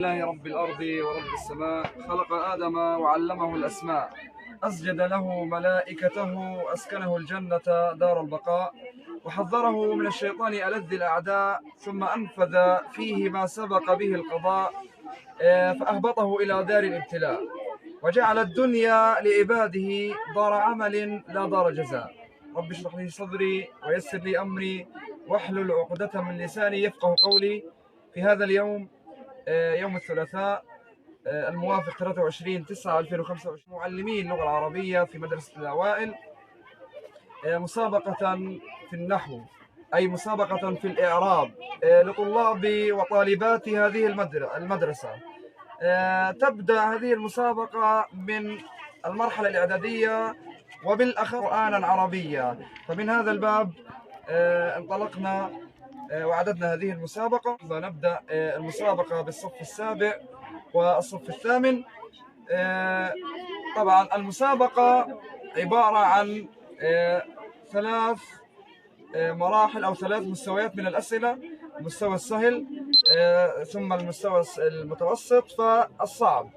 لله رب الأرض ورب السماء، خلق آدم وعلمه الأسماء، أسجد له ملائكته، أسكنه الجنة دار البقاء، وحذره من الشيطان ألذ الأعداء، ثم أنفذ فيه ما سبق به القضاء، فأهبطه إلى دار الابتلاء، وجعل الدنيا لعباده دار عمل لا دار جزاء. رب اشرح لي صدري ويسر لي أمري واحلل عقدة من لساني يفقه قولي. في هذا اليوم يوم الثلاثاء الموافق 23/9/2025 معلمي اللغة العربية في مدرسة الأوائل مسابقة في النحو، أي مسابقة في الإعراب لطلاب وطالبات هذه المدرسة. تبدأ هذه المسابقة من المرحلة الإعدادية وبالأخص قرآنا عربيا، فمن هذا الباب انطلقنا وعددنا هذه المسابقة. فنبدأ المسابقة بالصف السابع والصف الثامن. طبعا المسابقة عبارة عن 3 مراحل أو 3 مستويات من الأسئلة: المستوى السهل، ثم المستوى المتوسط، فالصعب.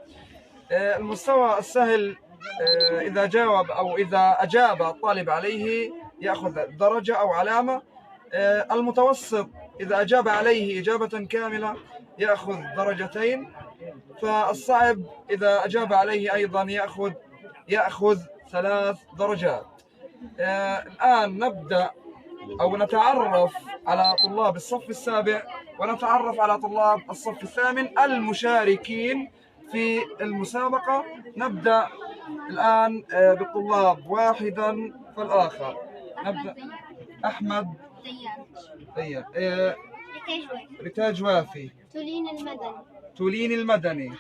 المستوى السهل إذا جاوب أو إذا أجاب الطالب عليه يأخذ درجة أو علامة. المتوسط إذا أجاب عليه إجابة كاملة يأخذ 2 درجات. فالصعب إذا أجاب عليه أيضا يأخذ 3 درجات. الآن نبدأ أو نتعرف على طلاب الصف السابع ونتعرف على طلاب الصف الثامن المشاركين في المسابقة. نبدأ الآن بالطلاب واحدا فالآخر. نبدأ أحمد طيب. رتاج وافي. تولين المدني.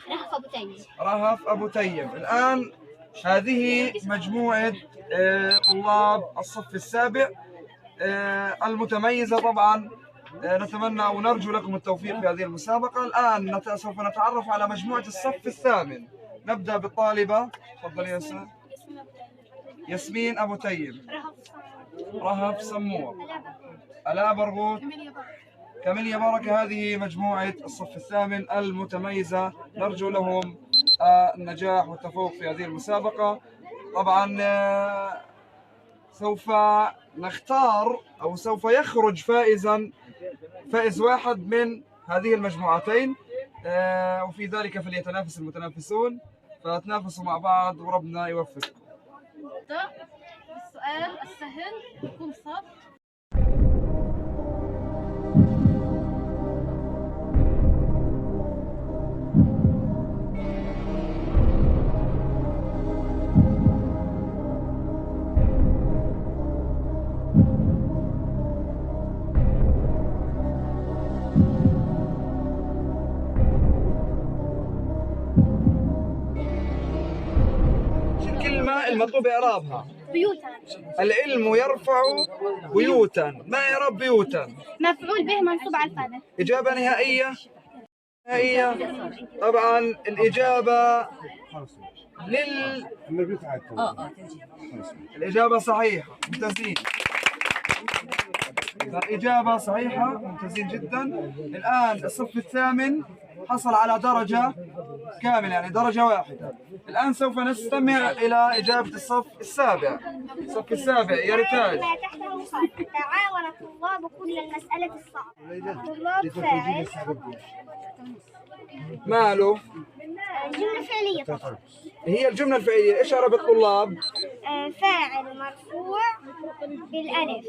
رهف أبو تيم. الآن هذه مجموعة طلاب الصف السابع المتميزة. طبعا نتمنى ونرجو لكم التوفيق في هذه المسابقة. الآن سوف نتعرف على مجموعة الصف الثامن. نبدأ بالطالبة. تفضل يا أستاذ. ياسمين أبو تيم. رهف سمور. ألاء برغوث. كاميليا بركة. هذه مجموعة الصف الثامن المتميزة، نرجو لهم النجاح والتفوق في هذه المسابقة. طبعا سوف نختار أو سوف يخرج فائز واحد من هذه المجموعتين، وفي ذلك فليتنافس المتنافسون، فتنافسوا مع بعض وربنا يوفقكم. نبدأ بالسؤال السهل يكون صعب. الكلمة المطلوب إعرابها: بيوتا. العلم يرفع بيوتا. ما إعراب بيوتا؟ مفعول به منصوب على الفاعل. إجابة نهائية. طبعا الإجابة الإجابة صحيحة. ممتازين. الإجابة صحيحة. ممتازين جدا. الآن الصف الثامن حصل على درجة كاملة، يعني درجة واحدة. الآن سوف نستمع إلى إجابة الصف السابع. الصف السابع يا ريتاج. تعاون الطلاب كل المسألة الصعبة. طلاب فاعل. ماله؟ جملة فعلية. هي الجملة الفعلية. إيش إعراب الطلاب؟ فاعل مرفوع بالألف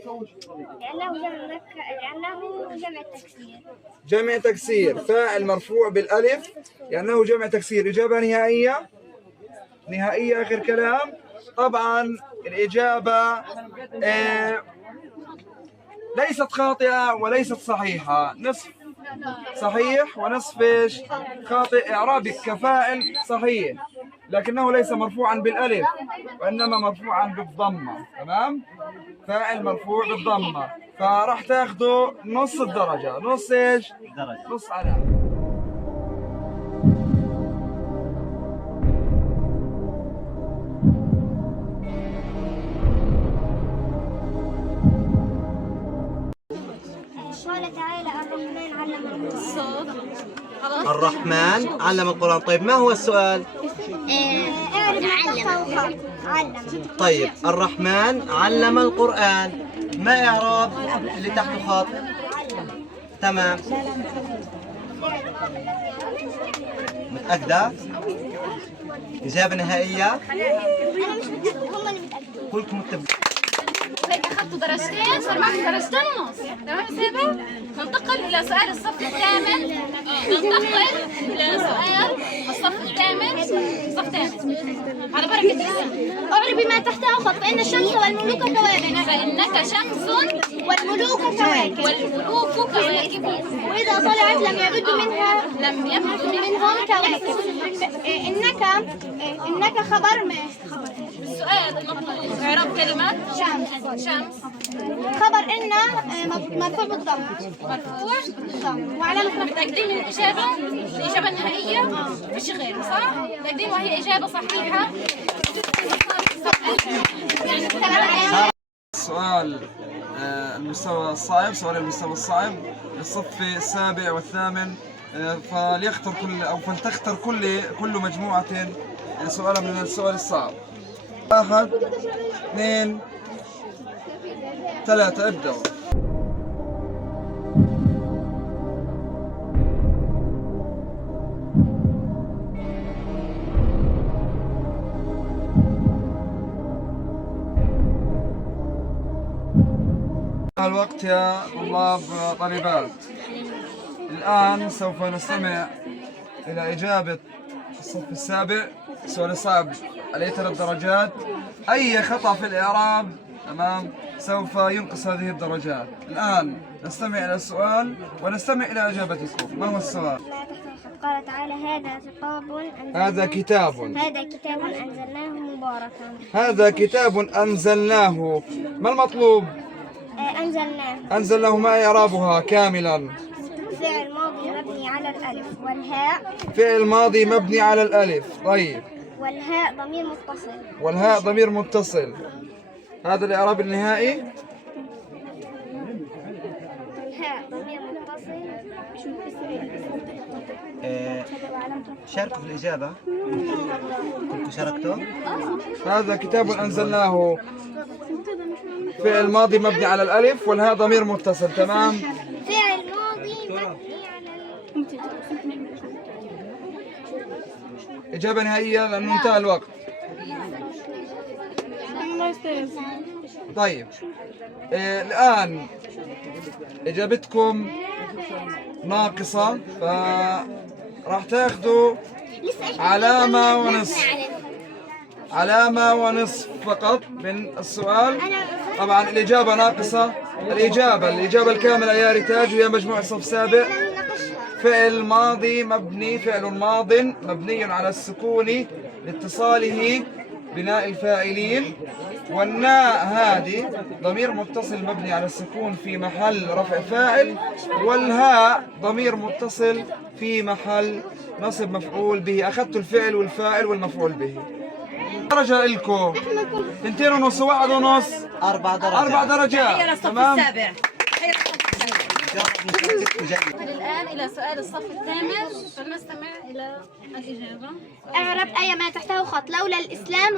لأنه جمع تكسير. جمع تكسير. فاعل مرفوع بالألف لأنه جمع تكسير. إجابة نهائية. نهائية آخر كلام. طبعا الإجابة ليست خاطئة وليست صحيحة، نصف صحيح ونصف ايش؟ خاطئ. إعرابك كفاعل صحيح لكنه ليس مرفوعا بالألف وإنما مرفوعا بالضمة. تمام؟ فاعل مرفوع بالضمة، فراح تاخذوا نص الدرجة. نص ايش؟ نص علامة. قال تعالى: الرحمن علم القرآن. الصوت. الرحمن علم القرآن. طيب ما هو السؤال؟ اعرف علم. طيب الرحمن علم القرآن، ما إعراب اللي تحته خط؟ تمام. متأكدة؟ إجابة نهائية؟ انا مش متأكدة، هم اللي متأكدين. كلكم متفقين. هيك اخذتوا درجتين، صار معكم درجتين ونص. تمام سابع؟ ننتقل الى سؤال الصف الثامن. ننتقل الى سؤال الصف الثامن. صف ثامن على بركة الله. اعربي ما تحتها خط. فإن الشمس والملوك كواكب. فإنك شمس والملوك كواكب. والملوك كواكب وإذا طلعت لم يبد منها لم يبد منهم كواكب. إنك خبر ما. السؤال المطلوب إعراب كلمة شمس. خبر إن مرفوع بالضم. مرفوع بالضم. وعلامة متأكدين من الإجابة؟ الإجابة النهائية؟ مش غير صح؟ متأكدين وهي إجابة صحيحة؟ السؤال المستوى الصعب، سؤال المستوى الصعب للصف السابع والثامن. فليختر فلتختر كل مجموعة سؤالا من السؤال الصعب. 1 2 3 ابدأوا. الوقت يا طالبات. الآن سوف نستمع إلى إجابة الصف السابع. السؤال الصعب عليه 3 درجات. أي خطأ في الإعراب تمام سوف ينقص هذه الدرجات. الآن نستمع إلى السؤال ونستمع إلى إجابتكم. ما هو السؤال؟ قال تعالى هذا كتاب أنزلناه مباركا. هذا كتاب أنزلناه. ما المطلوب؟ أنزلناه. ما إعرابها كاملا؟ فعل ماضي مبني على الألف والهاء. فعل ماضي مبني على الألف. طيب. والهاء ضمير متصل. والهاء ضمير متصل. هذا الإعراب النهائي. الهاء ضمير متصل. شاركوا في الإجابة. كلكم شاركتوا؟ هذا كتاب أنزلناه. فعل ماضي مبني على الألف والهاء ضمير متصل. تمام. فعل ماضي مبني على إجابة نهائية لأنه انتهى الوقت. طيب الآن إجابتكم ناقصة، فراح تاخذوا علامة ونصف فقط من السؤال. طبعا الإجابة ناقصة. الإجابة الكاملة يا ريتاج ويا مجموع الصف سابع. فعل ماض مبني على السكون لاتصاله بناء الفاعلين. والناء هذه ضمير متصل مبني على السكون في محل رفع فاعل. والهاء ضمير متصل في محل نصب مفعول به. أخذت الفعل والفاعل والمفعول به. درجة لكم 2.5 و1.5 4 درجات. تمام. الآن إلى سؤال الصف الثامن. فلنستمع إلى الإجابة. اعرب أي ما تحته خط. لولا الإسلام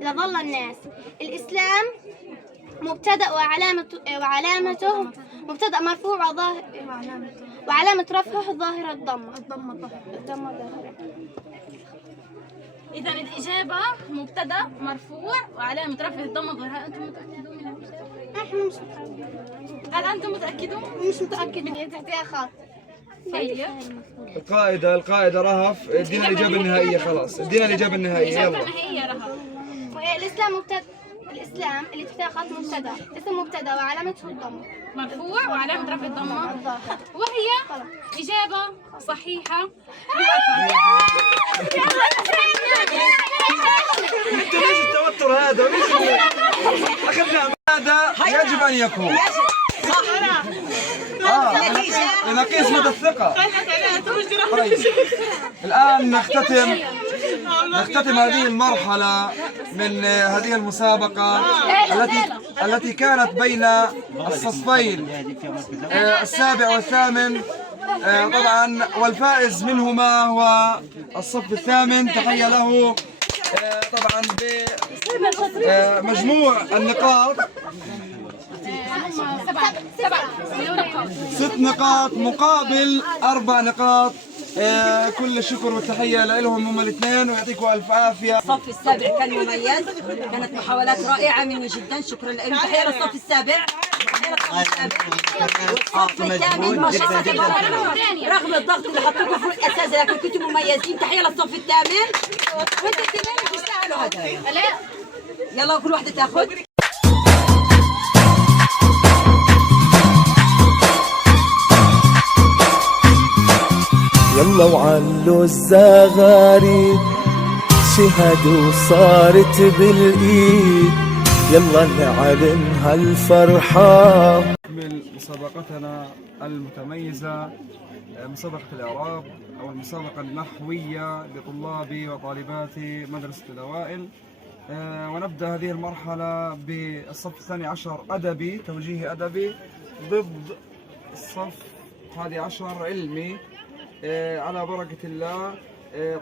لظل الناس. الإسلام مبتدأ وعلامته مبتدأ مرفوع وعلامة رفعه ظاهرة الضمة. إذا الإجابة مبتدأ مرفوع وعلامة رفعه الضمة ظاهرة. أنتم متأكدون من الإجابة؟ نحن مش متأكدين. هل أنتم متأكدون؟ مش متأكدين. تحتها خط. طيب. القائدة رهف ادينا الإجابة النهائية. خلاص ادينا الإجابة النهائية. الإجابة يلا. النهائية رهف. الإسلام اللي تحتها خط مبتدأ. اسم مبتدأ وعلامته الضمة. مرفوع وعلامة رفع الضمة وهي إجابة صحيحة. انتوا ليش التوتر هذا؟ أخذنا هذا يجب أن يكون لنقيس مدى الثقة. طيب الآن نختتم هذه المرحلة من هذه المسابقة التي كانت بين الصفين السابع والثامن طبعا والفائز منهما هو الصف الثامن. تحية له طبعا بمجموع النقاط هم 6 نقاط مقابل 4 نقاط. كل الشكر والتحية لهم هم الاثنين ويعطيكم ألف عافية. الصف السابع كان مميز، كانت محاولات رائعة منه جدا، شكرا لهم. تحية للصف السابع. والصف الثامن ما شاء الله رغم الضغط اللي حطوكم فوق الأساس لكن كنتم مميزين. تحية للصف الثامن. وانتم الاثنين بتشتغلوا هذا. يلا كل واحدة تاخذ. يلا وعلوا الزغاريد شهدوا صارت بالايد، يلا نعلن هالفرحة. نكمل مسابقتنا المتميزة، مسابقة الإعراب أو المسابقة النحوية لطلاب وطالبات مدرسة الأوائل. ونبدأ هذه المرحلة بالصف الثاني عشر أدبي، توجيهي أدبي، ضد الصف 11 علمي. على بركة الله.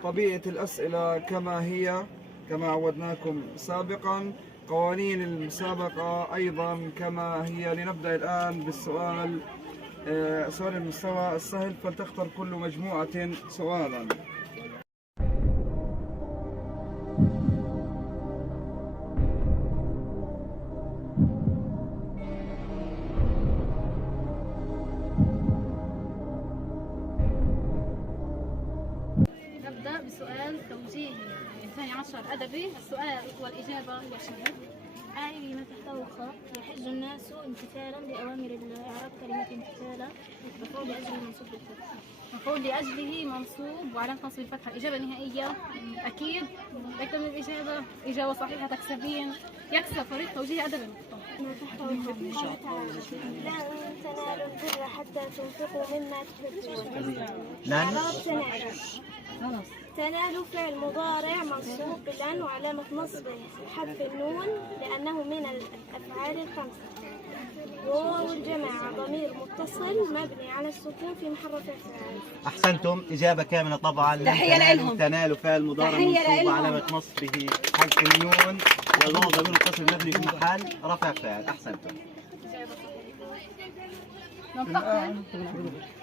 طبيعة الأسئلة كما هي كما عودناكم سابقا. قوانين المسابقة أيضا كما هي. لنبدأ الآن بالسؤال، سؤال المستوى السهل، فلتختر كل مجموعة سؤالا. نبدأ بسؤال توجيهي 12 أدبي. السؤال والإجابة هي شنو؟ آي بما تحته خط يحج الناس امتثالا لأوامر الله. إعراب كلمة امتثالا مفعول لأجله منصوب بالفتح. مفعول لأجله منصوب وعلامة نصب الفتحة. الإجابة النهائية أكيد أكثر من الإجابة. إجابة صحيحة تكسبين. يكسب فريق توجيه أدبي. ما تحته خط قال تعالى لن تنالوا البر حتى تنفقوا مما تحبون. إعراب تنالوا. تنالوا فعل مضارع منصوب بلن وعلامة نصبه حذف النون لأنه من الأفعال الخمسة. وواو الجماعة ضمير متصل مبني على السكون في محل رفع فاعل. أحسنتم، إجابة كاملة طبعا. تحية لهم. تنالوا فعل مضارع منصوب وعلامة نصبه حذف النون والواو ضمير متصل مبني في محل رفع فاعل. أحسنتم.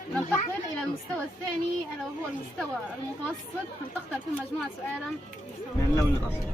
ننتقل إلى المستوى الثاني ألا وهو المستوى المتوسط. نختار كل مجموعة سؤالا من لون الأصل.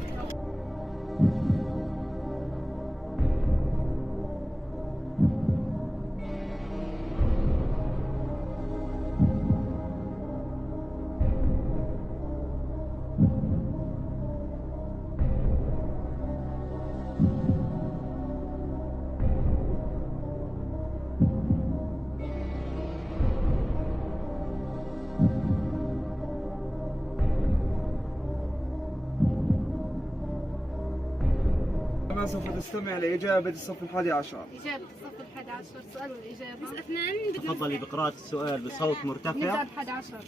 سوف تستمع لإجابة الصف 11. إجابة الصف 11. سؤال والإجابة بس اثنان. تفضلي بقراءة السؤال بصوت مرتفع. نبدأ 11.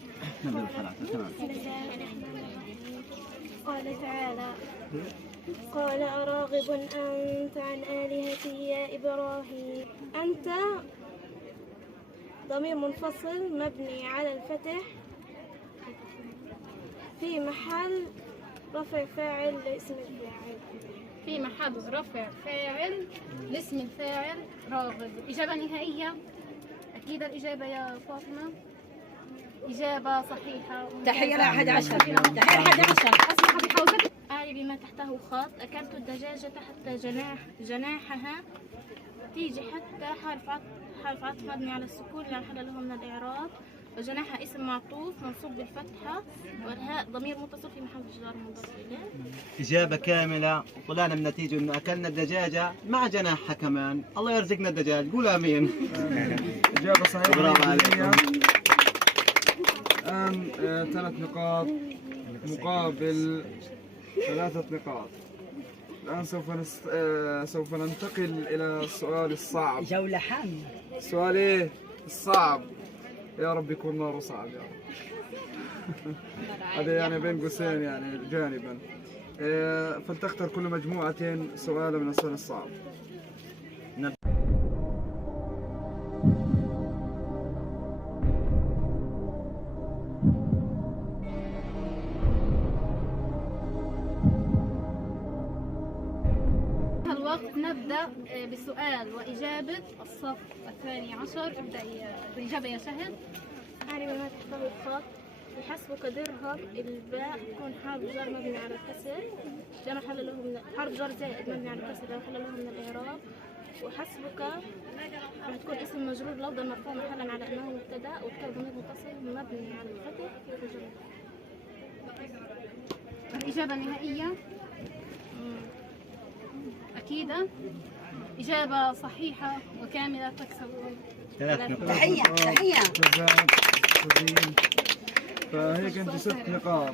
نبدأ ب11. تمام. قال تعالى قال أراغب أنت عن آلهتي يا إبراهيم. أنت ضمير منفصل مبني على الفتح في محل رفع فاعل لاسم الفاعل. في محل رفع فاعل لاسم الفاعل راغب. إجابة نهائية أكيد الإجابة يا فاطمة. إجابة صحيحة. تحية ل 11. تحية 11. أصبح بحوزة. آي بما تحته خط أكلت الدجاجة حتى جناحها تيجي حتى حرف عطف مبني على السكون لا محل له من الإعراب. وجناحها اسم معطوف منصوب بالفتحة والهاء ضمير متصل في محل جر مضاف إليه. إجابة كاملة وطلعنا بنتيجة إنه أكلنا الدجاجة مع جناحها كمان. الله يرزقنا الدجاج. قول آمين. إجابة صحيحة. برافو عليكم. الآن 3 نقاط مقابل 3 نقاط. الآن سوف ننتقل إلى السؤال الصعب. جولة حامية. السؤال إيه؟ الصعب. يا رب يكون ناره صعب يا رب. هذا يعني بين قوسين يعني جانبا. فلتختر كل مجموعة سؤالا من السؤال الصعب. نبدأ بسؤال وإجابة الصف الثاني عشر. ابدأ الإجابة يا شهد. أعرف ما تحتوي الخط. يحسبك درهم الباء يكون حرف جر مبني على الكسر لا محل له من حرف جر زائد مبني على الكسر لا محل له من الإعراب. وحسبك راح تكون اسم مجرور لفظا مرفوع محلا على أنه مبتدأ وتكون ضمير متصل مبني على الفتح في الجر. الإجابة النهائية أكيدة. إجابة صحيحة وكاملة تكسبون 3 نقاط. تحية تحية. جزاك جزيل. فهيك انت 6 نقاط.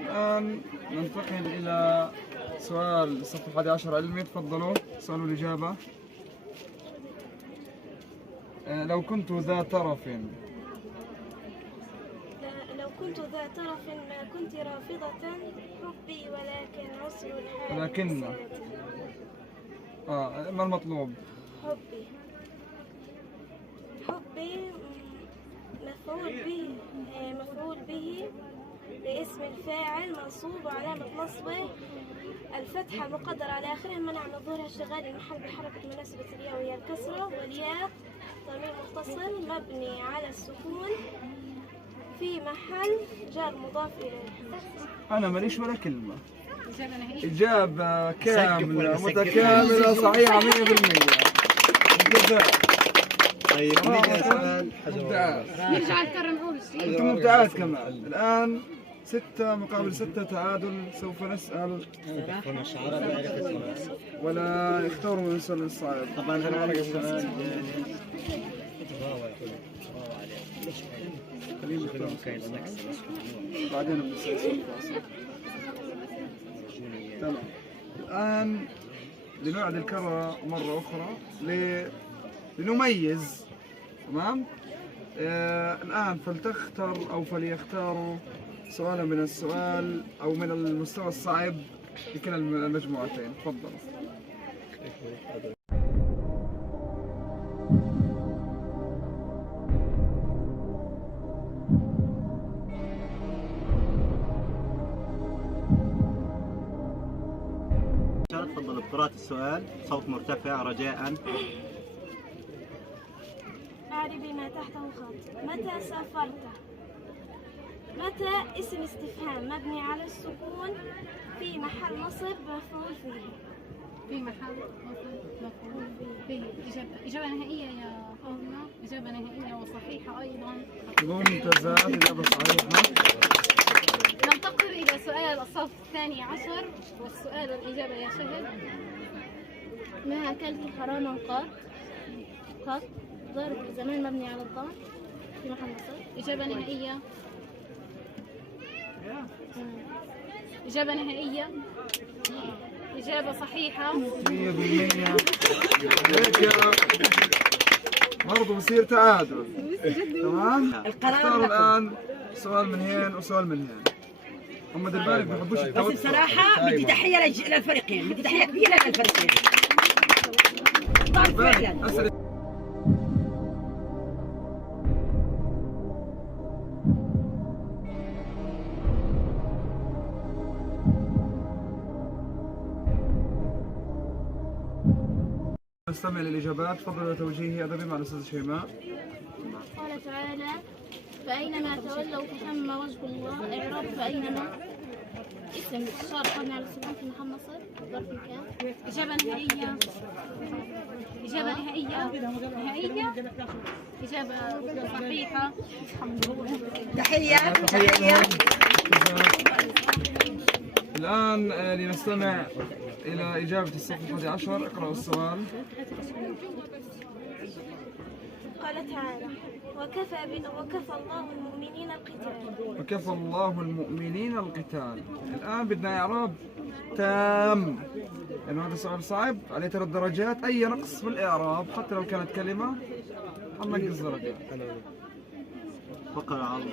الآن ننتقل إلى سؤال الصف 11 علمي. تفضلوا سألوا الإجابة. لو كنت ذا طرف. لو كنت ذا طرف ما كنت رافضة حبي ولكن عسر الحال ولكن. ما المطلوب؟ حبي مفعول به لاسم الفاعل منصوب وعلامة نصبه الفتحة المقدرة على آخره منع من ظهور اشتغال المحل بحركة مناسبة الياء وهي الكسرة والياء ضمير متصل مبني على السكون في محل جار مضاف إليه. أنا ماليش ولا كلمة. إجابة نهائية. إجابة كاملة متكاملة صحيحة 100%. جزاك. طيب نجي سؤال مبدعات. نرجع نكرر نقول الشيء. أنتم مبدعات كمان. الآن 6 مقابل 6 تعادل. سوف نسأل ولا يختاروا من السؤال الصعب. طبعا أنا أعرف السؤال بعدين بنسأل. تمام. الآن لنعد الكرة مرة أخرى لنميز. تمام. الآن فلتختر أو فليختاروا سؤالا من السؤال أو من المستوى الصعب لكلا المجموعتين. تفضلوا. تفضل بقراءة السؤال صوت مرتفع رجاء. أعربي ما تحته خط. متى سافرت؟ متى اسم استفهام مبني على السكون في محل نصب مفعول به. في محل مفعول به. إجابة نهائية يا فاطمة. إجابة نهائية وصحيحة أيضا. ممتازة. إجابة صحيحة. ننتقل إلى سؤال الصف الثاني عشر والسؤال والإجابة يا شهد. ما أكلت حراما قط ظرف زمان مبني على الضم في محل نصب. إجابة نهائية. إجابة نهائية. إجابة صحيحة 100%. هيك برضه بصير تعادل. تمام. اختاروا الآن سؤال من هين وسؤال من هين. هم دير بالك ما بيحبوش بس التوتر. بصراحة بدي تحية للفريقين، بدي تحية كبيرة للفريقين. طيب فعلا. نستمع للإجابات. تفضل توجيهي أدبي مع الأستاذة شيماء. قال تعالى فأينما تولوا فثم وجه الله. إعراب فأينما اسم شرط مبني على السكون في محل نصب ظرف كان. إجابة نهائية. إجابة نهائية. نهائية. إجابة صحيحة. تحية تحية. الآن لنستمع إلى إجابة الصف 11. اقرأوا السؤال. قال تعالى وكفى الله المؤمنين القتال. وكفى الله المؤمنين القتال. الآن بدنا إعراب تام لأنه هذا سؤال صعب عليه 3 درجات. أي نقص في الإعراب حتى لو كانت كلمة حننقص درجات. فقرة على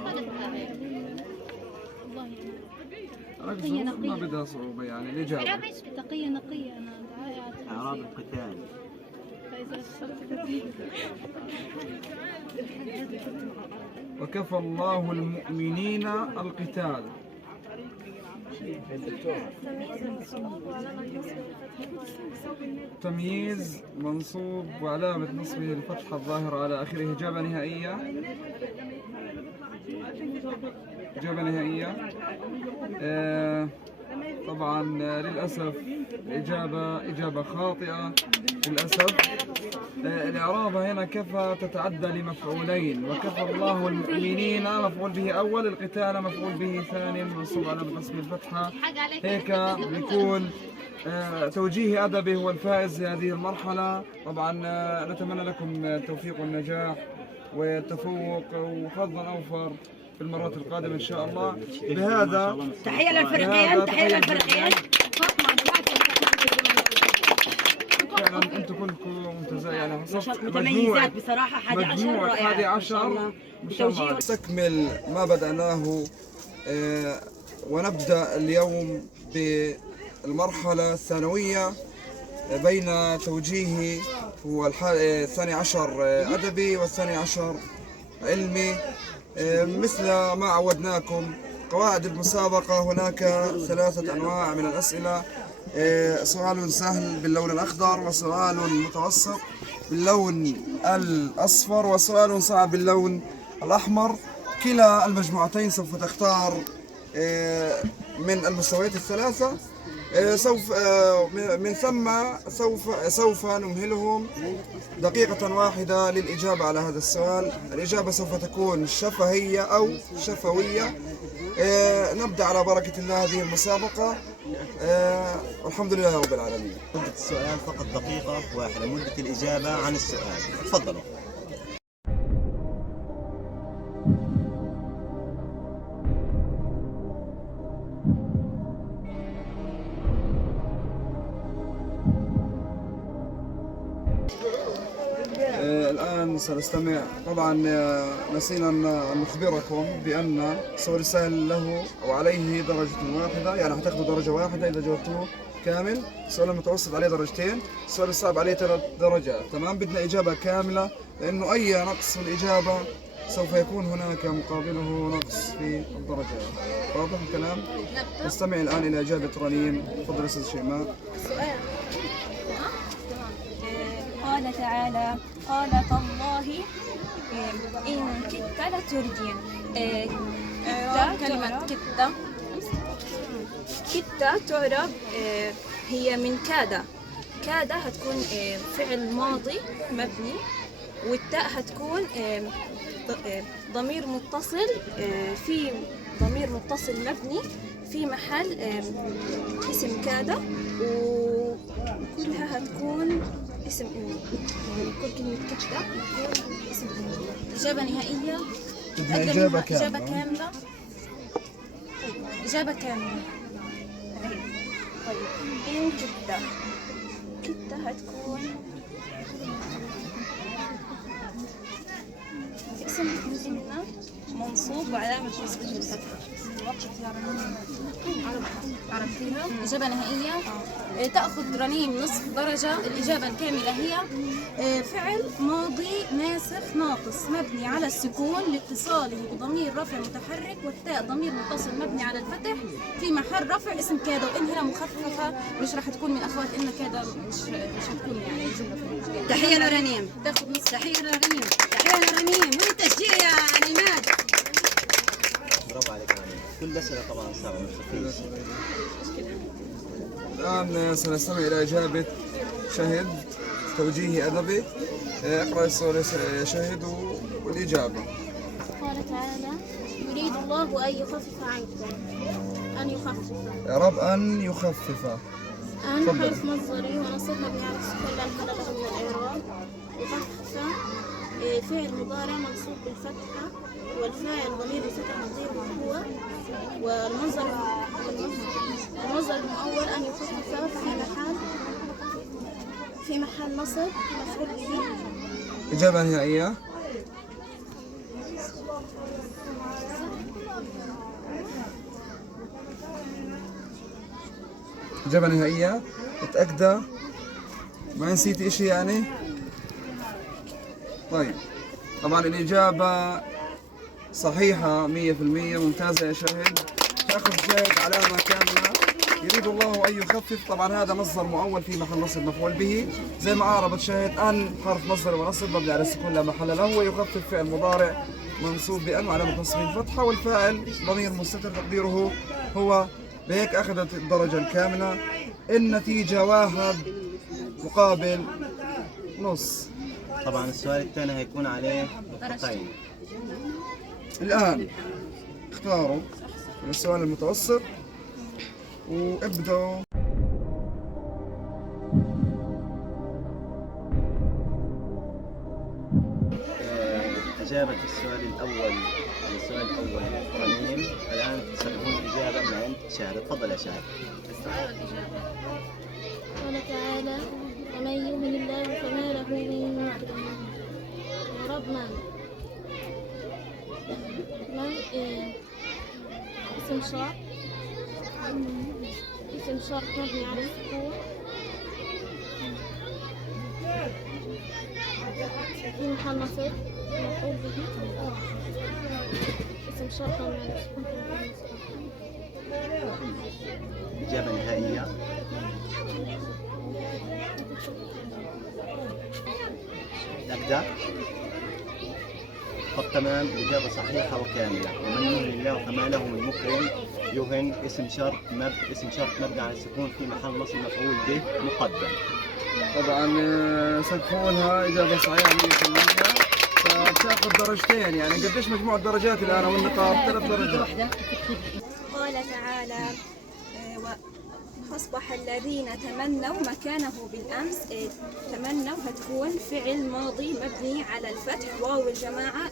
ركزوا ما بدها صعوبة يعني الإجابة. تقية نقية. أنا إعراب القتال. وكفى الله المؤمنين القتال. تمييز منصوب وعلامة نصبه الفتحة الظاهرة على آخره. إجابة نهائية. إجابة نهائية. طبعا للأسف إجابة خاطئة للأسف. الإعراب هنا كفى تتعدى لمفعولين، وكفى الله المؤمنين مفعول به أول، القتال مفعول به ثاني، منصوب على نصب الفتحة. هيك بيكون توجيه أدبي هو الفائز في هذه المرحلة. طبعا نتمنى لكم التوفيق والنجاح والتفوق وحظا أوفر في المرات القادمة إن شاء الله. بهذا تحية للفريقين، تحية للفريقين. فعلا انتم كلكم ممتازين، يعني متميزات بصراحة. 11 رائعة 11 ما شاء الله. نستكمل ما بدأناه ونبدأ اليوم بالمرحلة الثانوية بين توجيهي هو الثاني عشر أدبي والثاني عشر علمي. مثل ما عودناكم قواعد المسابقة، هناك 3 أنواع من الأسئلة. سؤال سهل باللون الأخضر، وسؤال متوسط باللون الأصفر، وسؤال صعب باللون الأحمر. كلا المجموعتين سوف تختار من المستويات الثلاثة. من ثم سوف نمهلهم دقيقة واحدة للإجابة على هذا السؤال. الإجابة سوف تكون شفهية أو شفوية. نبدأ على بركة الله هذه المسابقة. والحمد لله رب العالمين. مدة السؤال فقط دقيقة واحدة، مدة الإجابة عن السؤال. تفضلوا. الآن سنستمع. طبعا نسينا أن نخبركم بأن السؤال السهل له أو عليه درجة واحدة، يعني هتاخذوا درجة واحدة إذا جاوبتوه كامل. السؤال المتوسط عليه درجتين، السؤال الصعب عليه 3 درجات. تمام، بدنا إجابة كاملة، لأنه أي نقص في الإجابة سوف يكون هناك مقابله نقص في الدرجات. واضح الكلام؟ نستمع الآن إلى إجابة رنيم. تفضل أستاذ شيماء. قال تعالى: قال تالله إن كدت لتردين. كلمة كدت تعرب هي من كاد. كاد هتكون فعل ماضي مبني، والتاء هتكون ضمير متصل، في ضمير متصل مبني في محل اسم كاد، وكلها هتكون اسم يعني كل كلمة كدة هتكون اسم. إجابة نهائية. إجابة كاملة. إجابة كاملة. طيب إن كدة هتكون اسم منصوب وعلامة نصبه الفتحة. عرفتيها؟ إجابة نهائية. تأخذ رنيم نصف درجة. الإجابة الكاملة هي فعل ماضي ناسخ ناقص مبني على السكون لاتصاله بضمير رفع متحرك، والتاء ضمير متصل مبني على الفتح في محل رفع اسم كاد. وإن هنا مخففة مش راح تكون من أخوات إن كاد، مش هتكون يعني جملة. تحية لرنيم. تاخذ نصف. تحية لرنيم. تحية لرنيم. وين التشجيع يا عماد؟ برافو عليك رنيم. كل الأسئلة طبعا صعبة. الآن سنستمع إلى إجابة شهد، توجيه أدبي. اقرأ السؤال يا شهد والإجابة. قال تعالى: يريد الله أن يخفف عنكم. أن يخفف. يا رب أن يخفف. أن حرف مصدري ونصبنا به على السكون لا محل له من الإعراب. وخفف فعل مضارع منصوب بالفتحة، والفاعل ضمير الفتح تقديره هو، والمصدر المؤول أن يخفف في محل نصب مفعول به. إجابة نهائية. إجابة نهائية. متأكدة؟ ما نسيتي إشي يعني؟ طيب، طبعا الإجابة صحيحة 100%. ممتازة يا شهد. تأخذ زائد علامة كاملة. يريد الله أن يخفف. طبعا هذا مصدر مؤول في محل نصب مفعول به، زي ما أعربت شاهد أن حرف مصدر ونصب مبني على السكون لا محل له، ويخفف فعل مضارع منصوب بأن وعلامة نصبه الفتحة، والفاعل ضمير مستتر تقديره هو. بهيك أخذت الدرجة الكاملة. النتيجة 1 مقابل نص. طبعا السؤال الثاني هيكون عليه نقطتين. الآن اختاروا من السؤال المتوسط وابدأوا. إجابة السؤال الأول رنين. الآن ستكون الإجابة من عند شاهد. تفضل يا شاهد. قال تعالى: ومن يهن الله فما له من مكرم. ضربنا اسم شرط مبني على السكون في محل نصب مفعول به. اسم شرط مبني على السكون في محل نصب. إجابة نهائية. نبدأ. طب تمام، الإجابة صحيحة وكاملة. ومن يهن الله فما له من مكرم. يهن اسم شرط مبني على السكون في محل نصب مفعول به مقدم. طبعا سقفولها إجابة صحيحة 100%. فبتاخذ درجتين. يعني قديش مجموع الدرجات الآن أو النقاط؟ 3 درجات. قال تعالى: أصبح الذين تمنوا مكانه بالأمس. تمنوا هتكون فعل ماضي مبني على الفتح، واو الجماعة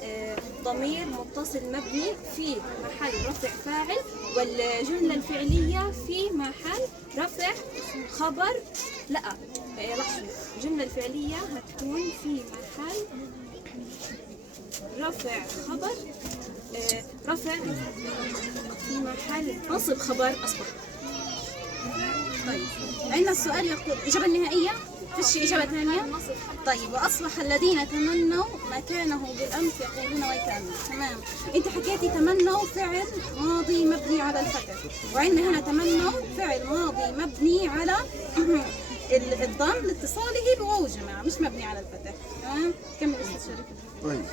ضمير متصل مبني في محل رفع فاعل، والجملة الفعلية في محل رفع خبر. لا لحظة، الجملة الفعلية هتكون في محل رفع خبر، رفع في محل نصب خبر أصبح. طيب عندنا السؤال يقول الإجابة النهائية، فيش إجابة ثانية؟ طيب وأصبح الذين تمنوا مكانه بالأمس يقولون ويكأنه. تمام، أنت حكيتي تمنوا فعل ماضي مبني على الفتح، وعندنا هنا تمنوا فعل ماضي مبني على الضم لاتصاله بواو الجماعة، مش مبني على الفتح. تمام، كمل أستاذ شريف. طيب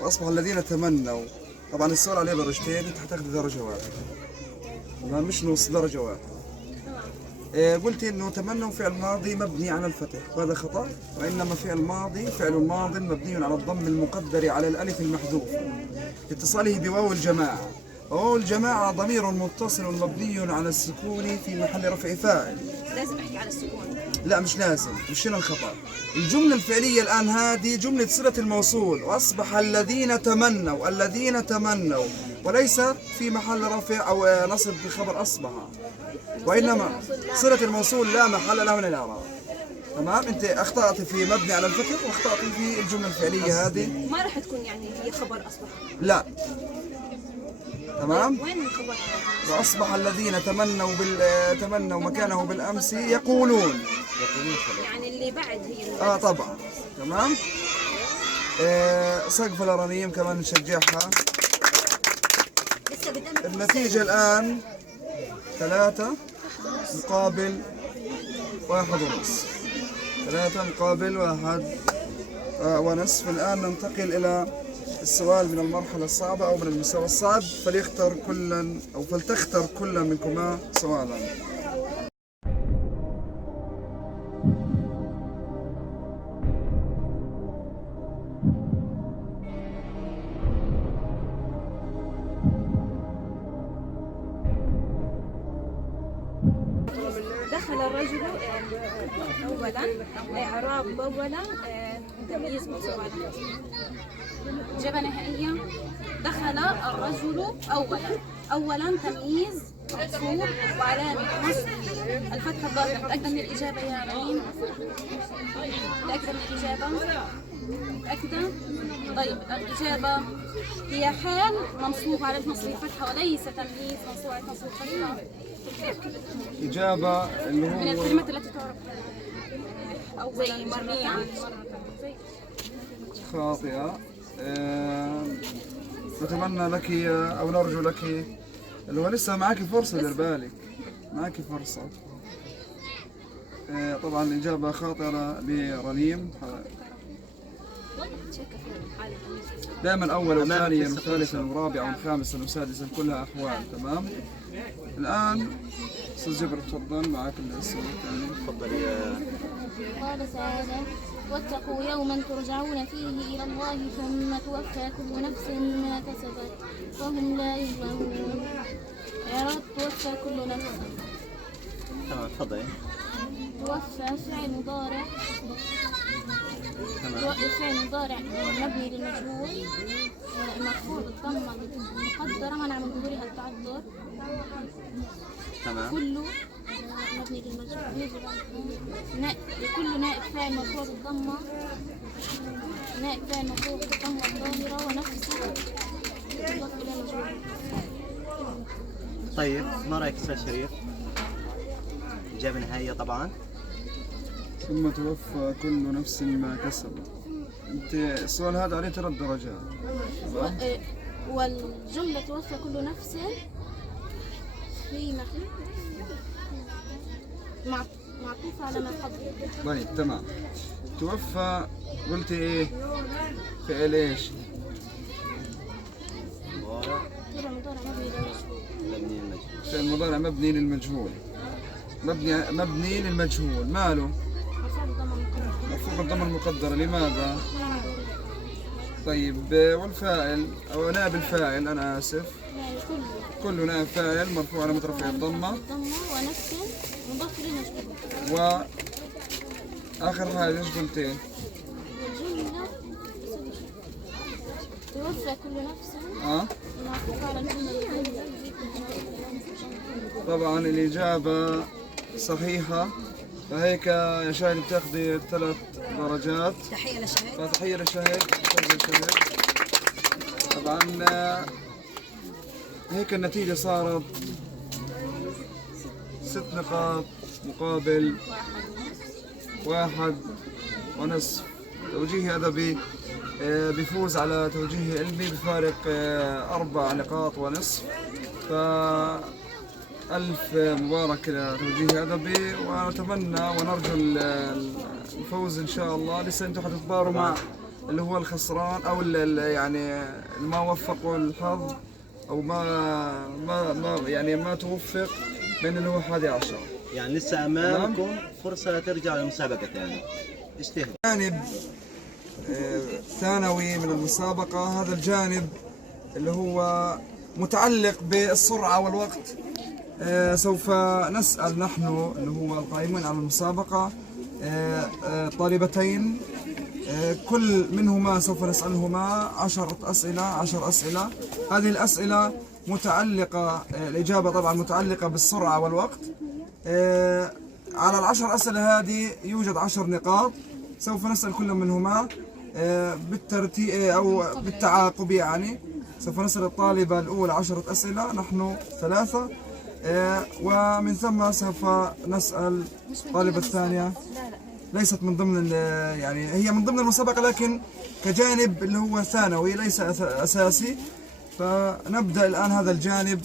وأصبح الذين تمنوا. طبعا السؤال عليه درجتين، أنت حتاخذ درجة واحدة. تمام، مش نص، درجة واحدة. قلت انه تمنوا فعل ماضي مبني على الفتح، وهذا خطأ. وانما فعل ماض مبني على الضم المقدر على الالف المحذوف لاتصاله بواو الجماعة. وواو الجماعة ضمير متصل مبني على السكون في محل رفع فاعل. لازم أحكي على السكون؟ لا مش لازم، مش هنا الخطأ. الجملة الفعلية الآن هذه جملة صلة الموصول، وأصبح الذين تمنوا وليست في محل رفع أو نصب بخبر أصبح، وإنما صلة الموصول لا محل له من الإعراب. تمام، أنت أخطأت في مبني على الفتح وأخطأت في الجملة الفعلية هذه. ما راح تكون يعني هي خبر أصبح؟ لا. تمام؟ وين الخبر؟ وأصبح الذين تمنوا مكانه بالأمس يقولون. يعني اللي بعد هي طبعا. تمام. سقف الأرانيم كمان نشجعها. النتيجة الآن 3 مقابل 1.5. 3 مقابل 1.5. الآن ننتقل إلى السؤال من المرحلة الصعبة أو من المستوى الصعب، فلتختر كل منكما سؤالا. دخل الرجل أولا إعراب أولا تمييز مصور. إجابة نهائية. دخل الرجل أولا تمييز منصوب وعلامة نصبه الفتحة الظاهرة. متأكدة من الإجابة يا رنين؟ متأكدة من الإجابة؟ متأكدة؟ طيب الإجابة هي حال منصوب على نصبه الفتحة وليس تمييز منصوب على نصبه الفتحة. إجابة اللي هو من الكلمات التي تعرف أو زي مرة خاطئة. نتمنى لك أو نرجو لك اللي هو لسه معك فرصة، دير بالك معك فرصة. طبعا الإجابة خاطئة لرنيم. دائما أولا وثانيا وثالثا ورابعا وخامسا وسادسا كلها أحوال. تمام. الآن أستاذ جبر تفضل، معك السؤال الثاني. تفضل يا قال تعالى: واتقوا يوما ترجعون فيه إلى الله ثم توفى كل نفس ما كسبت وهم لا يظلمون. إعراب توفى كل نفس. تمام تفضلي. توفى فعل مضارع. فعل مضارع مبني للمجهول مرفوع بالضمة المقدرة منع من ظهورها التعذر. تمام. كل مبني للمجهول كل نائب فاعل مرفوع بالضمة، نائب فاعل مرفوع بالضمة الظاهرة ونفسه مضاف إلى مجهول. طيب ما رايك استاذ شريف؟ اجابه نهائيه طبعا. ثم توفى كل نفس ما كسبت. انت السؤال هذا عليه 3 درجات. والجملة توفى كل نفس في معطوفة على ما قبل. طيب تمام. توفى قلت ايه؟ فعل ايش؟ فعل مضارع مبني للمجهول. فعل مضارع مبني للمجهول. مبني للمجهول ماله؟ مرفوع بالضمة المقدرة. لماذا؟ طيب والفاعل او نائب الفاعل، انا اسف، كل نائب فاعل مرفوع على رفعه الضمة ونفس مضاف إليه مجهول. واخر حاجة ايش قلتي؟ والجملة توفى كل نفس معطوفة على الجملة. طبعا الإجابة صحيحة، فهيك يا شاهد بتاخذي 3 درجات. تحية لشهد. تحية لشهد. طبعا هيك النتيجة صارت 6 نقاط مقابل 1.5. توجيه أدبي بيفوز على توجيه علمي بفارق 4 نقاط ونصف. ألف مبارك لتوجيه أدبي، ونتمنى ونرجو الفوز إن شاء الله. لسه أنتم حتتباروا مع اللي هو الخسران أو يعني ما وفقوا الحظ أو ما توفق بين اللي هو 11. يعني لسه امامكم فرصه ترجع للمسابقه ثاني. اجتهد. جانب ثانوي من المسابقة، هذا الجانب اللي هو متعلق بالسرعة والوقت. سوف نسأل نحن اللي هو القائمين على المسابقة طالبتين، كل منهما سوف نسألهما 10 أسئلة. هذه الأسئلة متعلقة، الإجابة طبعا متعلقة بالسرعة والوقت. على 10 أسئلة هذه يوجد 10 نقاط. سوف نسأل كل منهما بالترتيب أو بالتعاقب، يعني سوف نسأل الطالبة الأولى 10 أسئلة، نحن 3، ومن ثم سوف نسأل الطالبة الثانية. ليست من ضمن يعني هي من ضمن المسابقة لكن كجانب اللي هو ثانوي ليس أساسي. فنبدأ الآن هذا الجانب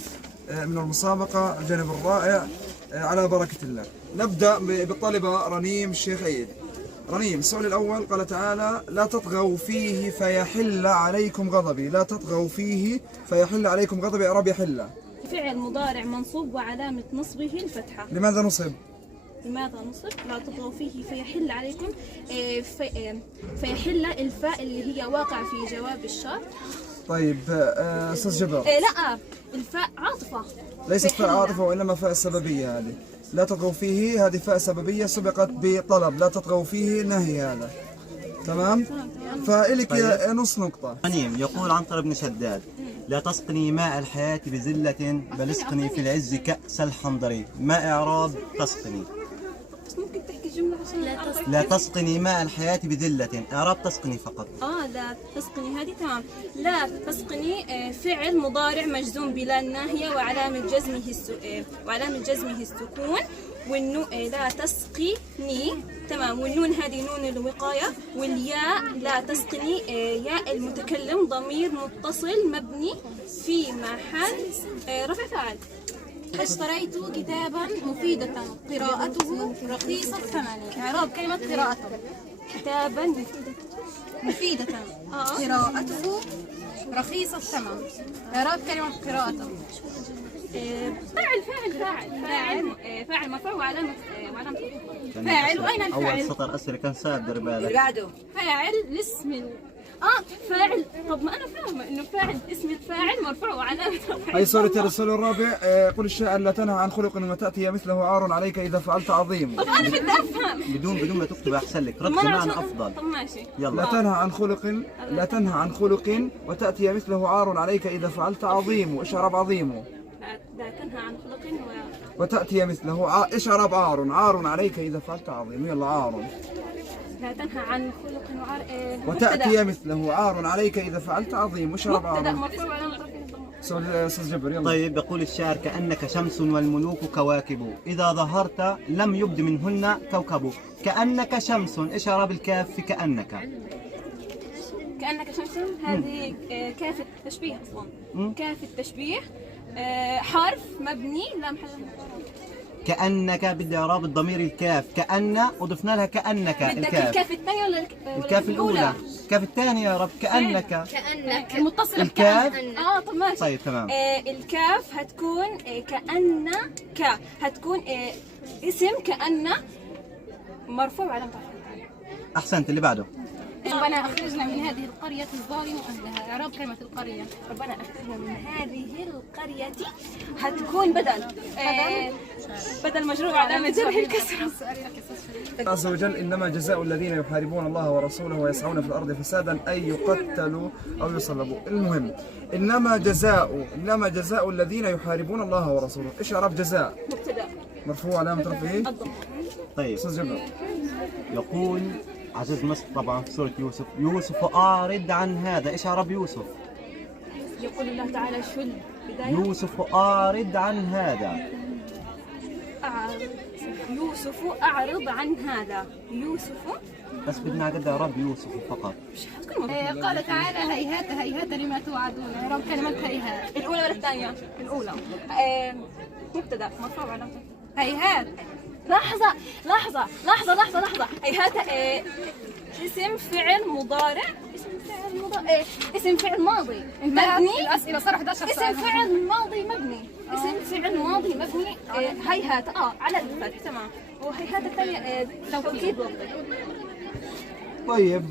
من المسابقة، الجانب الرائع على بركة الله. نبدأ بالطالبة رنيم الشيخ عيد. رنيم، السؤال الأول قال تعالى: لا تطغوا فيه فيحل عليكم غضبي. لا تطغوا فيه فيحل عليكم غضبي. إعراب يحل. فعل مضارع منصوب وعلامة نصبه الفتحة. لماذا نصب؟ لماذا نصب؟ لا تطغوا فيه فيحل عليكم. فيحل الفاء اللي هي واقع في جواب الشرط. طيب أستاذ جبر. لا، الفاء عاطفة. ليست فاء عاطفة وإنما فاء سببية. هذه لا تطغوا فيه هذه فاء سببية سبقت بطلب. لا تطغوا فيه نهي. هذا تمام. فإلك نص نقطة. رنيم يقول عنتر بن شداد: لا تسقني ماء الحياة بذلة بل اسقني في العز كأس الحنظري. ما إعراب تسقني؟ بس ممكن تحكي الجملة عشان لا تسقني ماء الحياة بذلة. إعراب تسقني فقط. لا تسقني هذه تمام. لا تسقني فعل مضارع مجزوم بلا الناهية وعلامة جزمه السكون. والنون لا تسقني تمام. والنون هذه نون الوقاية. والياء لا تسقني ياء المتكلم ضمير متصل مبني في محل رفع فاعل. اشتريت كتابا مفيدة قراءته رخيص الثمن. إعراب كلمة قراءته. كتابا مفيدة قراءته رخيص الثمن. إعراب كلمة قراءته. فاعل مرفوع وعلامة فاعل. وأين الفاعل؟ أول سطر أسئلة كان ساد، دير بالك. بعده فاعل الاسم فاعل. طب ما انا فاهمه انه فاعل اسم الفاعل مرفوع وعلامه رفعه. أي سورة الرسول الرابع. قل الشاعر لا تنهى عن خلق وتأتي مثله عار عليك إذا فعلت عظيم. طب انا بدي افهم بدون ما تكتب أحسن لك، ركز معنا أفضل. طب ماشي. لا يلا. تنهى عن خلق وتأتي مثله عار عليك إذا فعلت عظيم. إيش إعراب عظيم؟ لا تنهى عن خلق وتأتي مثله إيش إعراب عار عليك إذا فعلت عظيم. يلا عار. لا تنهى عن خلق وتأتي مثله عار عليك إذا فعلت عظيم. إيش إعراب مبتدأ عار؟ مرفوع وعلامة رفعه. أستاذ جبر يلا. طيب يقول الشاعر كأنك شمس والملوك كواكب، إذا ظهرت لم يبد منهن كوكب. كأنك شمس. إيش إعراب الكاف في كأنك؟ كأنك شمس هذه كاف التشبيه اصلا. كاف التشبيه حرف مبني لا محل له. كأنك بدي إعراب الضمير الكاف. كأن وضفنا لها كأنك. بدك الكاف الثانية ولا الكاف الأولى. الكاف الثانية يا رب. كأنك المتصل الكاف. طب ماشي. طيب تمام. الكاف هتكون كأنك هتكون اسم كأن مرفوع علامة رفعه. أحسنت. اللي بعده. ربنا أخرجنا من هذه القرية الظالم أهلها. إعراب كلمة القرية. ربنا أخرجنا من هذه القرية هتكون بدل مجرور علامة جره الكسرة. عز وجل إنما جزاء الذين يحاربون الله ورسوله ويسعون في الأرض فسادا أن يقتلوا أو يصلبوا. المهم إنما جزاء الذين يحاربون الله ورسوله. إيش إعراب جزاء؟ مبتدأ مرفوع علامة رفعه. طيب أستاذ جبر. يقول عزيز مصر طبعا في سورة يوسف أعرض عن هذا. إيش إعراب يوسف؟ يقول الله تعالى شو البداية؟ يوسف أعرض عن هذا. يوسف أعرض عن هذا. يوسف بس بدنا قد إعراب يوسف فقط. قال تعالى هيهات هيهات لما توعدون. إعراب كلمة هيهات. الأولى ولا الثانية؟ الأولى. مبتدأ مرفوع علامة هيهات. لحظة هيهات اسم فعل مضارع. اسم فعل ماضي مبني. الأسئلة صار 11 سؤال. اسم فعل ماضي مبني. هيهات على الفتح تمام. وهيهات الثانية توكيد وقت. طيب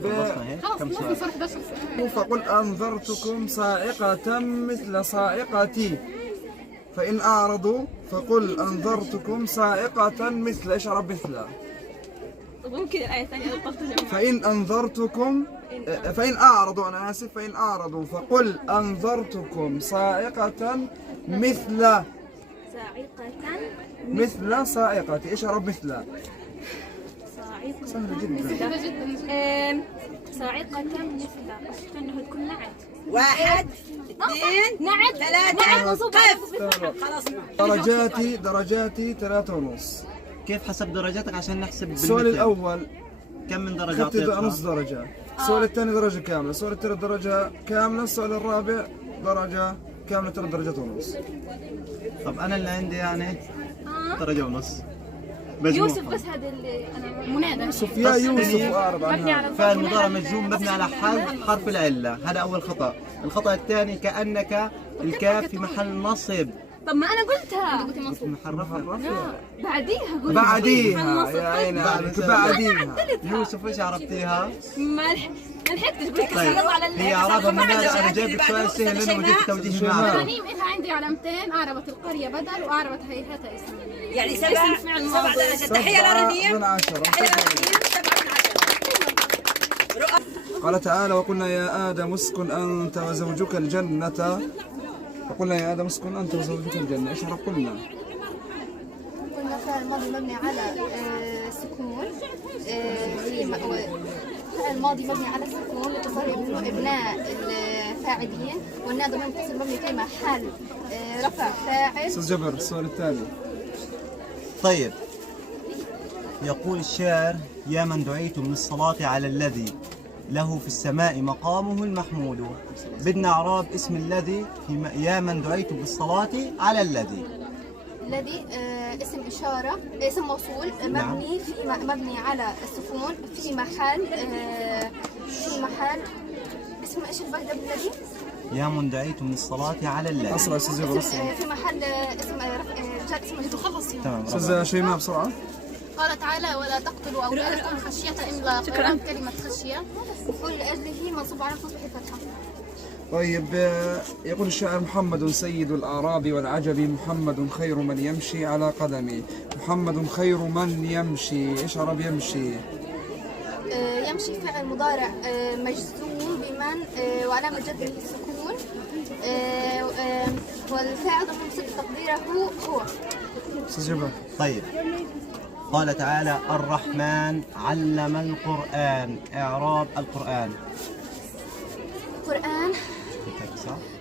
كم سؤال؟ صار 11 سؤال. فقل أنذرتكم صاعقة مثل صاعقتي فإن أعرضوا فقل أنذرتكم صاعقة مثل. إيش إعراب مثل؟ ممكن الآية الثانية فإن أعرضوا أنا آسف. فإن أعرضوا فقل أنذرتكم صاعقة مثل صاعقة. إيش إعراب مثل؟ سهلة جدا. صاعقة مثل. استنى تكون نعت. 1 2 نعت 3 خلاص. درجاتي 3.5. كيف حسب درجاتك عشان نحسب السؤال بالمثل؟ الأول كم من درجة أخذت أعطيتها؟ نص درجة. السؤال الثاني درجة كاملة. السؤال الثالث درجة كاملة. السؤال الرابع درجة كاملة 3 درجات ونص. طب أنا اللي عندي يعني درجة ونص. يوسف بس هذا اللي أنا منادى. صفيا يوسف أعرض عنها. فعل مضارع مجزوم مبني على حرف العلة. هذا أول خطأ. الخطأ الثاني كأنك الكاف في محل نصب. طب ما أنا قلتها. في محل رفع. بعديها قلت. بعديها يا عيني عليك. بعديها. يوسف إيش عرفتيها؟ ما لحقتش قلت طيب هي أعرابها منال. أنا جايب لك سؤال سهل لأنه بديت توجيه معها. رنيم إلها عندي علامتين. أعربت القرية بدل وأعربت هيهات اسم. يعني 7 درجات. تحية لرنيم. من 10. تحية لرنيم. 7 من 10. قال تعالى وقلنا يا آدم اسكن أنت وزوجك الجنة. وقلنا يا آدم اسكن أنت وزوجك الجنة. إيش إعراب قلنا؟ قلنا فعل ماضي مبني على السكون فعل ماضي مبني على السكون لاتصال ابناء الفاعلين، والناء ضمير متصل مبني في محل رفع فاعل. أستاذ جبر السؤال الثاني. طيب، يقول الشاعر: يا من دعيتم للصلاة على الذي له في السماء مقامه المحمود. بدنا إعراب اسم الذي في يا من دعيتم للصلاة على الذي. الذي اسم إشارة، اسم موصول مبني مبني على السكون في محل اسمه ايش البلد الذي؟ يا من دعيتم للصلاة على الذي. أسرع أستاذ جبر أسرع. في محل اسم اسم تخلص. تمام. أستاذ شيماء بسرعة. قال تعالى: ولا تقتلوا أولادكم خشية إملاق. كلمة خشية مفعول لأجله منصوب على فتح فتحة. طيب، يقول الشاعر: محمد سيد الأعراب والعجب، محمد خير من يمشي على قدمه. محمد خير من يمشي، إيش إعراب يمشي؟ يمشي فعل مضارع مجزوم بمن وعلامة جزمه السكون، والفاعل ضمير متصل تقديره هو. أستاذ جبر. طيب، قال تعالى: الرحمن علم القرآن. إعراب القرآن.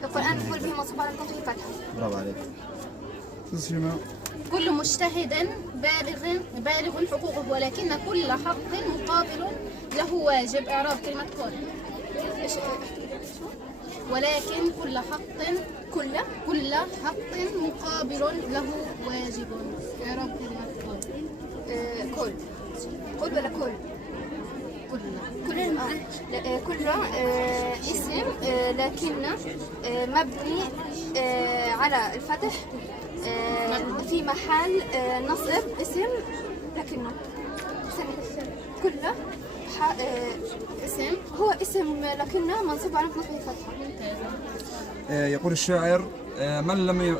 القرآن مفعول به منصوب على فتحه فتحة. برافو عليك. أستاذ شيماء. كل مجتهد بالغ حقوقه، ولكن كل حق مقابل له واجب. إعراب كلمة كل. ولكن كل حق مقابل له واجب. إعراب كلمة كل. كل ولا كل؟ كل اسم لكن مبني على الفتح في محل نصب اسم لكنه. كل اسم هو اسم لكنه منصوب على نصب الفتحة. يقول الشاعر: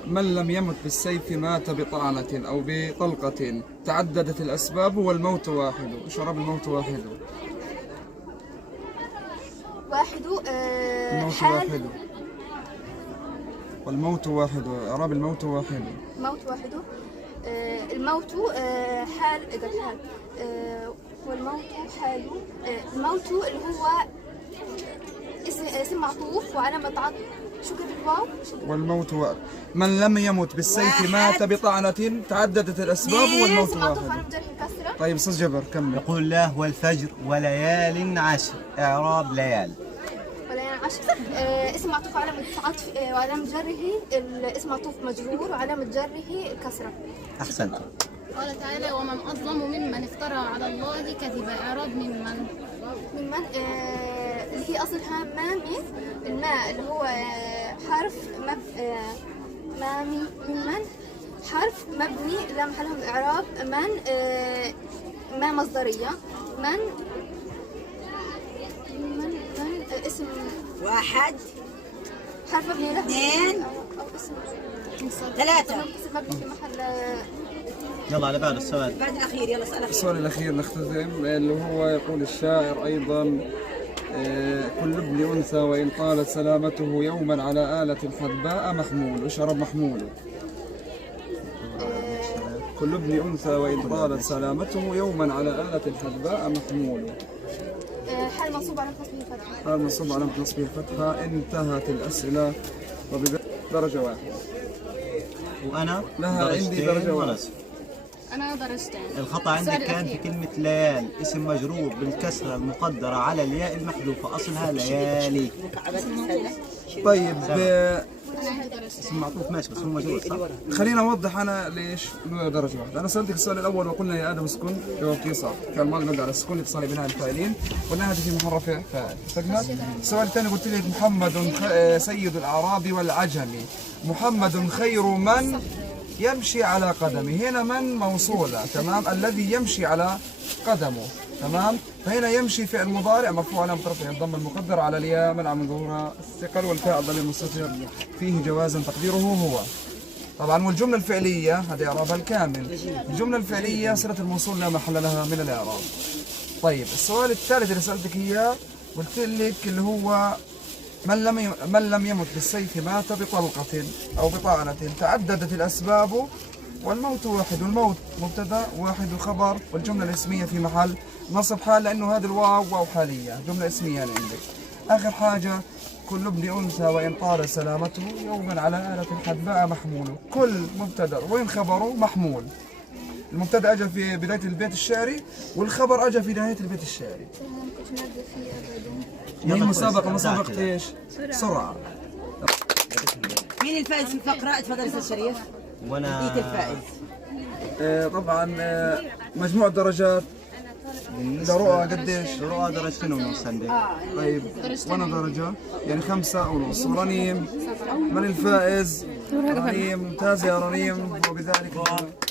من لم يمت بالسيف مات بطعنة أو بطلقة، تعددت الأسباب والموت واحد. إيش إعراب الموت واحد؟ الموت واحد. والموت واحد. إعراب الموت واحد. موت واحد. الموت حال والموت حال. الموت اللي هو اسم معطوف وعلامة عطف شو كده الواو. والموت واحد. من لم يمت بالسيف مات بطعنة، تعددت الأسباب والموت واحد. طيب أستاذ جبر كمل. يقول الله: والفجر وليال عشر. إعراب ليال. اسم معطوف علامة عطف وعلامة جره الاسم معطوف مجرور وعلامة جره الكسرة. أحسنت. قال تعالى: ومن أظلم ممن افترى على الله كذبا. إعراب ممن اللي هي أصلها مامي. الماء اللي هو حرف ممن حرف مبني لا محل له من إعراب. من ما مصدرية. من اسم واحد حرف مبني له. اثنين أو اسم ثلاثة. مبني في محل. يلا على بعد السؤال. بعد الأخير. يلا اسأل. السؤال الأخير نختتم، اللي هو يقول الشاعر أيضا: كل ابن أنثى وإن طالت سلامته يوما على آلة حدباء محمول. إيش إعراب محمول؟ كل ابن أنثى وإن طالت سلامته يوما على آلة حدباء محمول. حال منصوب على نصبه الفتحة. حال منصوب على نصبه الفتحة. انتهت الأسئلة وبدرجة واحدة. وأنا لها عندي درجة واحدة. أنا درجتين. الخطأ عندك كان في كلمة ليال، اسم مجرور بالكسرة المقدرة على الياء المحذوفة، أصلها ليالي. طيب، اسم معطوف ماشي بس هو مجرور صح؟ خلينا أوضح أنا ليش درجة واحدة. أنا سألتك السؤال الأول وقلنا يا آدم اسكن، جاوبتي صح. كان الماضي مبني على السكون اتصال بناء الفاعلين، قلنا هذا في محل رفع فاعل. اتفقنا؟ السؤال الثاني قلت لك محمد سيد الأعراب والعجم. محمد خير من يمشي على قدمه. هنا من موصولة، تمام. الذي يمشي على قدمه، تمام. فهنا يمشي فعل مضارع مرفوع علامة رفعه الضمة المقدرة على الياء منع من ظهورها الثقل، والفاء ضمير مستتر فيه جوازا تقديره هو. طبعا والجملة الفعلية هذه إعرابها الكامل. الجملة الفعلية صلة الموصول لا محل لها من الإعراب. طيب، السؤال الثالث اللي سألتك إياه قلت لك اللي هو من لم يمت بالسيف مات بطلقة أو بطعنة، تعددت الأسباب والموت واحد، والموت مبتدأ واحد وخبر، والجملة الاسمية في محل نصب حال، لأنه هذا الواو واو حالية، جملة اسمية يعني عندك. آخر حاجة كل ابن أنثى وإن طال سلامته يوما على آلة الحدباء محمول. كل مبتدأ وإن خبره محمول. المبتدأ أجى في بداية البيت الشعري، والخبر أجى في نهاية البيت الشعري. هي مسابقة إيش؟ سرعة. مين الفائز في الفقرة؟ اتفضل أستاذ شريف. وانا ديك الفائز. طبعا مجموع درجات لرؤى قديش؟ رؤى درجتين ونص عندي. طيب وانا درجة يعني 5.5. ورنيم من الفائز؟ رنيم ممتاز يا رنيم، وبذلك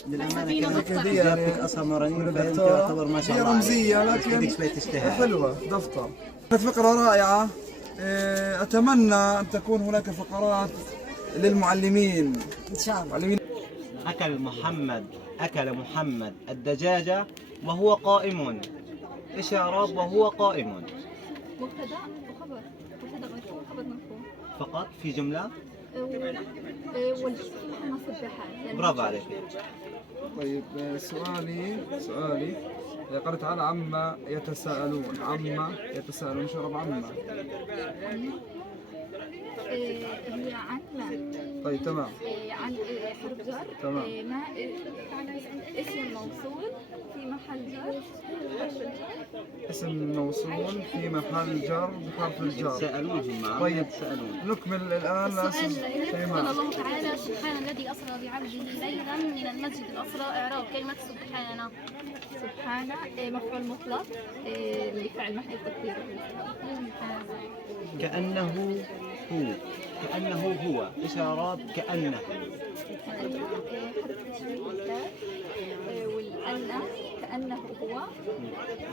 للامانه كانت هدية يعني جابتك اصلا مرنين، فانت تعتبر ما شاء هي الله رمزية عليك. لكن بدك شوي تجتهد. حلوة دفتر. كانت فقرة رائعة. أتمنى أن تكون هناك فقرات للمعلمين إن شاء الله. معلمين. أكل محمد الدجاجة وهو قائم. إيش إعراب وهو قائم؟ مبتدا وخبر، مبتدا مرفوع خبر مرفوع فقط في جملة. والجملة نصب بحال. برافو عليك. طيب سؤالي قال تعالى عما يتساءلون. عما يتساءلون شرب عما. هي عن ما. طيب تمام. عن حرف جر. تمام. ما اسم موصول في محل جر. اسم موصول في محل جر بحرف الجر. سألوهم عما طيب يتساءلون. نكمل الآن. السؤال قال الله تعالى سبحان الذي أسرى بعبده ليلا من المسجد الأقصى. إعراب كلمة سبحان. سبحان مفعول مطلق لفعل محل التقدير. كأنه هو. إيش إعراب كأنه؟ والأن كأنه هو.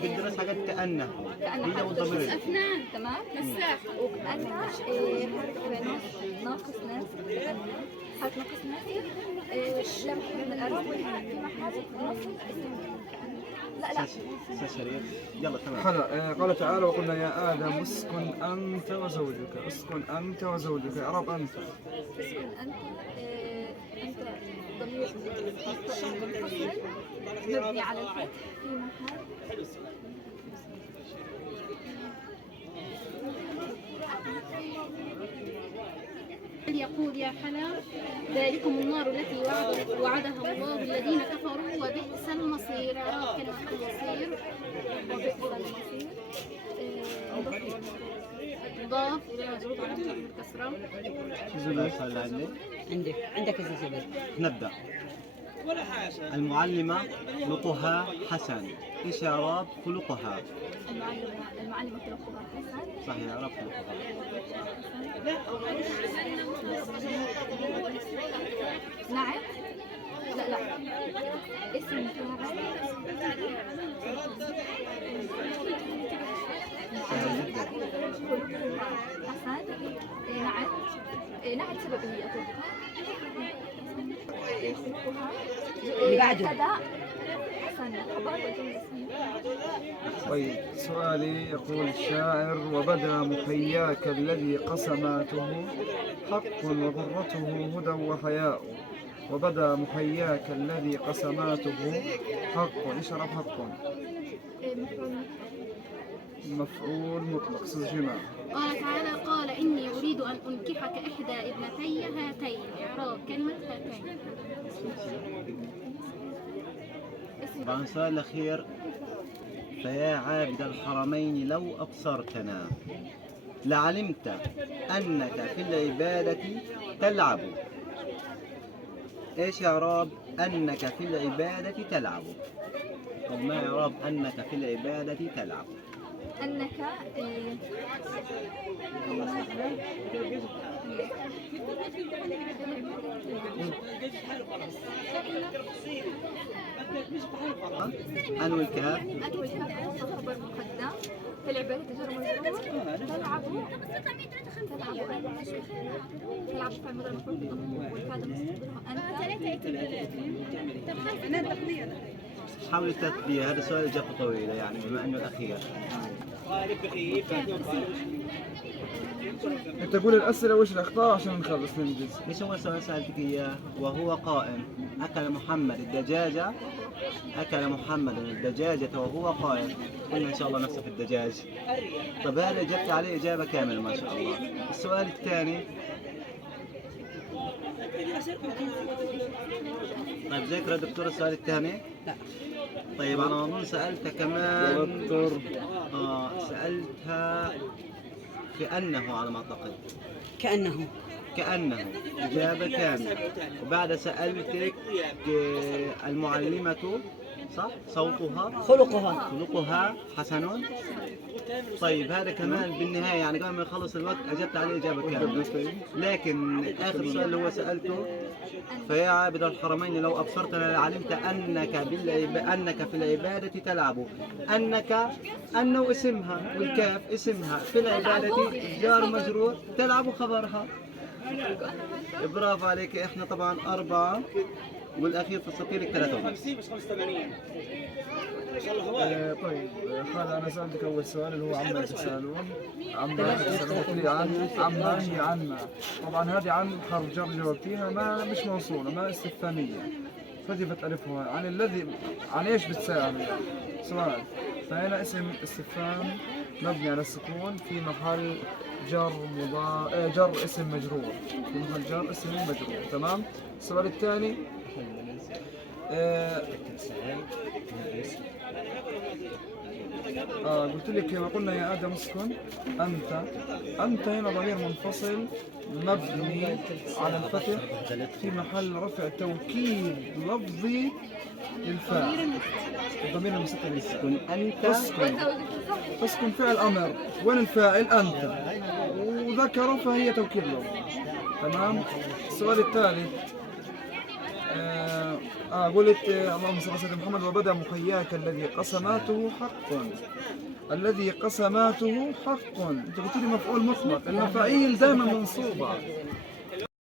بالدراسة حاجات كأنه هي والضمير. أفنان تمام. نساف وكأن ناقص ناس. حرف ناقص ناس. لم من الأرض في محل لا شريف يلا تمام. حلو. قال تعالى وقلنا يا آدم اسكن أنت وزوجك. اسكن أنت وزوجك. إعراب أنت. اسكن أنت ضمير متصل مبني على الفتح في محل يقول يا حلا ذلكم النار التي وعدها الله الذين كفروا وبئس المصير. إعراب كلمة المصير وبئس المصير. مضاف إلى مجرور على الكسرة. عندك يا زبير. نبدأ. المعلمة خلقها حسن. إيش إعراب خلقها؟ المعلمة خلقها حسن. صحيح إعراب خلقها. نعم. لا اسم حسن. نعم سببية أتوقع. اللي بعده. طيب سؤالي يقول الشاعر وبدا محياك الذي قسماته حق وغرته هدى وحياء. وبدا محياك الذي قسماته حق. ايش إعراب حق؟ مفعول مطلق. سجماء. قال تعالى قال إني أريد أن أنكحك إحدى ابنتي هاتين. إعراب كلمة هاتين. طبعا السؤال الأخير فيا عابد الحرمين لو أبصرتنا لعلمت أنك في العبادة تلعب. إيش إعراب أنك في العبادة تلعب؟ طب ما إعراب أنك في العبادة تلعب؟ أنك أنو الكاف خبر مقدم في العبادة جر مجرور. تلعب في المضارع المفعول والفاعل أنت. حاول التثبية. هذا سؤال إجابته طويلة يعني بما أنه الأخير. انت قول الاسئله وايش الاخطاء عشان نخلص ننجز. ايش هو السؤال سألتك اياه؟ وهو قائم اكل محمد الدجاجة، اكل محمد الدجاجة وهو قائم. قلنا ان شاء الله نفسه في الدجاج. طب هذا اجبت عليه اجابة كاملة ما شاء الله. السؤال الثاني، طيب ذكر الدكتور السؤال الثاني؟ لا. طيب على ما اظن سألتها كمان دكتور سألتها كأنه على ما اعتقد. كأنه إجابة كاملة. وبعد سألتك المعلمة صح؟ صوتها خلقها حسن. طيب هذا كمان بالنهاية يعني قبل ما يخلص الوقت أجبت عليه إجابة كاملة. لكن آخر سؤال اللي هو سألته، فيا عابد الحرمين لو أبصرتنا لعلمت أنك في العبادة تلعب. أنه اسمها والكاف اسمها، في العبادة جار مجرور، تلعب خبرها. برافو عليك. احنا طبعا 4 والاخير تستطيع لك 3. طيب خالد انا سالتك اول سؤال اللي هو عما يتساءلون. عما يتساءلون لي عما هي عن. طبعا هذه عن حرف جر جاوبتيها ما مش موصوله، ما استفهاميه، حذفت الفها. عن الذي عن ايش بتساءل يعني سؤال. فهنا اسم استفهام مبني على السكون في محل جر اسم مجرور، في محل جر اسم مجرور. تمام. السؤال الثاني قلت لك كما قلنا يا آدم اسكن. أنت هنا ضمير منفصل مبني على الفتح في محل رفع توكيد لفظي للفاعل. الضمير المستتر يسكن. أنت اسكن فعل أمر، وين الفاعل؟ أنت، وذكر فهي توكيد لفظي. تمام. السؤال الثالث قلت اللهم صل على سيدنا محمد وبدا مخياك الذي قسماته حق. الذي قسماته حق، انت قلت لي مفعول مطلق، المفاعيل دائما منصوبه.